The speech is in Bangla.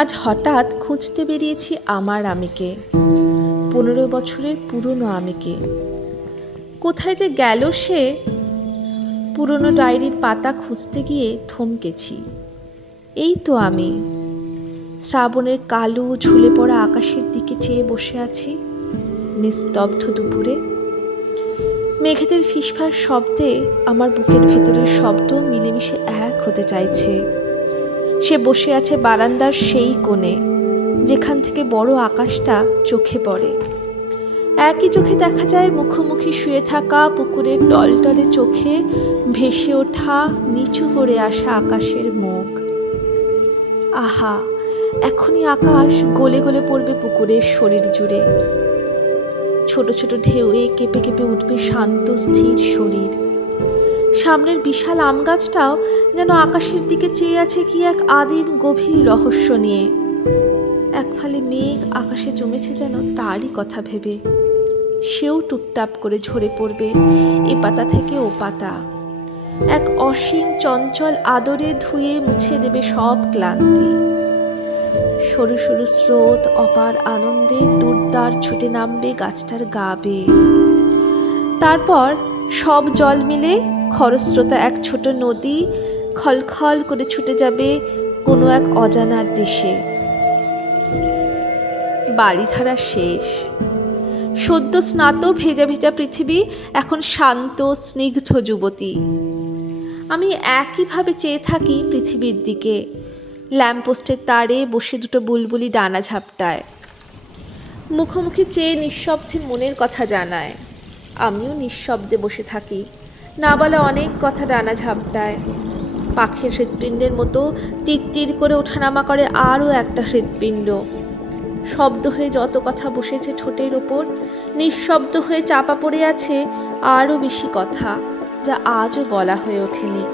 আজ হঠাৎ খুঁজতে বেরিয়েছি আমার আমিকে, 15 বছরের পুরনো আমিকে। কোথায় যে গেল সে? পুরনো ডায়েরির পাতা খুঁজতে গিয়ে থমকেছি। এই তো আমি, শ্রাবণের কালো ঝুলে পড়া আকাশের দিকে চেয়ে বসে আছি নিস্তব্ধ দুপুরে। মেঘেদের ফিসফাস শব্দে আমার বুকের ভেতরের শব্দ মিলেমিশে এক হতে চাইছে। সে বসে আছে বারান্দার সেই কোণে, যেখান থেকে বড় আকাশটা চোখে পড়ে। একই চোখে দেখা যায় মুখোমুখি শুয়ে থাকা পুকুরের টলটলে চোখে ভেসে ওঠা নিচু করে আসা আকাশের মুখ। আহা, এখনই আকাশ গলে গলে পড়বে পুকুরের শরীর জুড়ে। ছোট ছোট ঢেউয়ে কেঁপে কেঁপে উঠবে শান্ত স্থির শরীর। সামনের বিশাল আম গাছটাও যেন আকাশের দিকে চেয়ে আছে কি এক আদিম গভীর রহস্য নিয়ে। এক ফালি মেঘ আকাশে জমেছে যেন তারই কথা ভেবে। সেও টুপটাপ করে ঝরে পড়বে এ পাতা থেকে ও পাতা। এক অসীম চঞ্চল আদরে ধুয়ে মুছে দেবে সব ক্লান্তি। সরু সরু স্রোত অপার আনন্দে দুর্দার ছুটে নামবে গাছটার গা বেয়ে। তারপর সব জল মিলে খরস্রোতা এক ছোট নদী খলখল করে ছুটে যাবে কোনো এক অজানার দেশে। বাড়িধারা শেষ। সদ্য স্নাত ভেজা ভেজা পৃথিবী এখন শান্ত স্নিগ্ধ যুবতী। আমি একইভাবে চেয়ে থাকি পৃথিবীর দিকে। ল্যাম্পপোস্টের তারে বসে দুটো বুলবুলি ডানা ঝাপটায়, মুখোমুখি চেয়ে নিঃশব্দে মনের কথা জানায়। আমিও নিঃশব্দে বসে থাকি, না বলা অনেক কথা ডানা ঝাপটায়। পাখির হৃৎপিণ্ডের মতো টিরটির করে ওঠানামা করে আরও একটা হৃৎপিণ্ড। শব্দ হয়ে যত কথা বসেছে ঠোঁটের ওপর, নিঃশব্দ হয়ে চাপা পড়ে আছে আরও বেশি কথা, যা আজও বলা হয়ে ওঠেনি।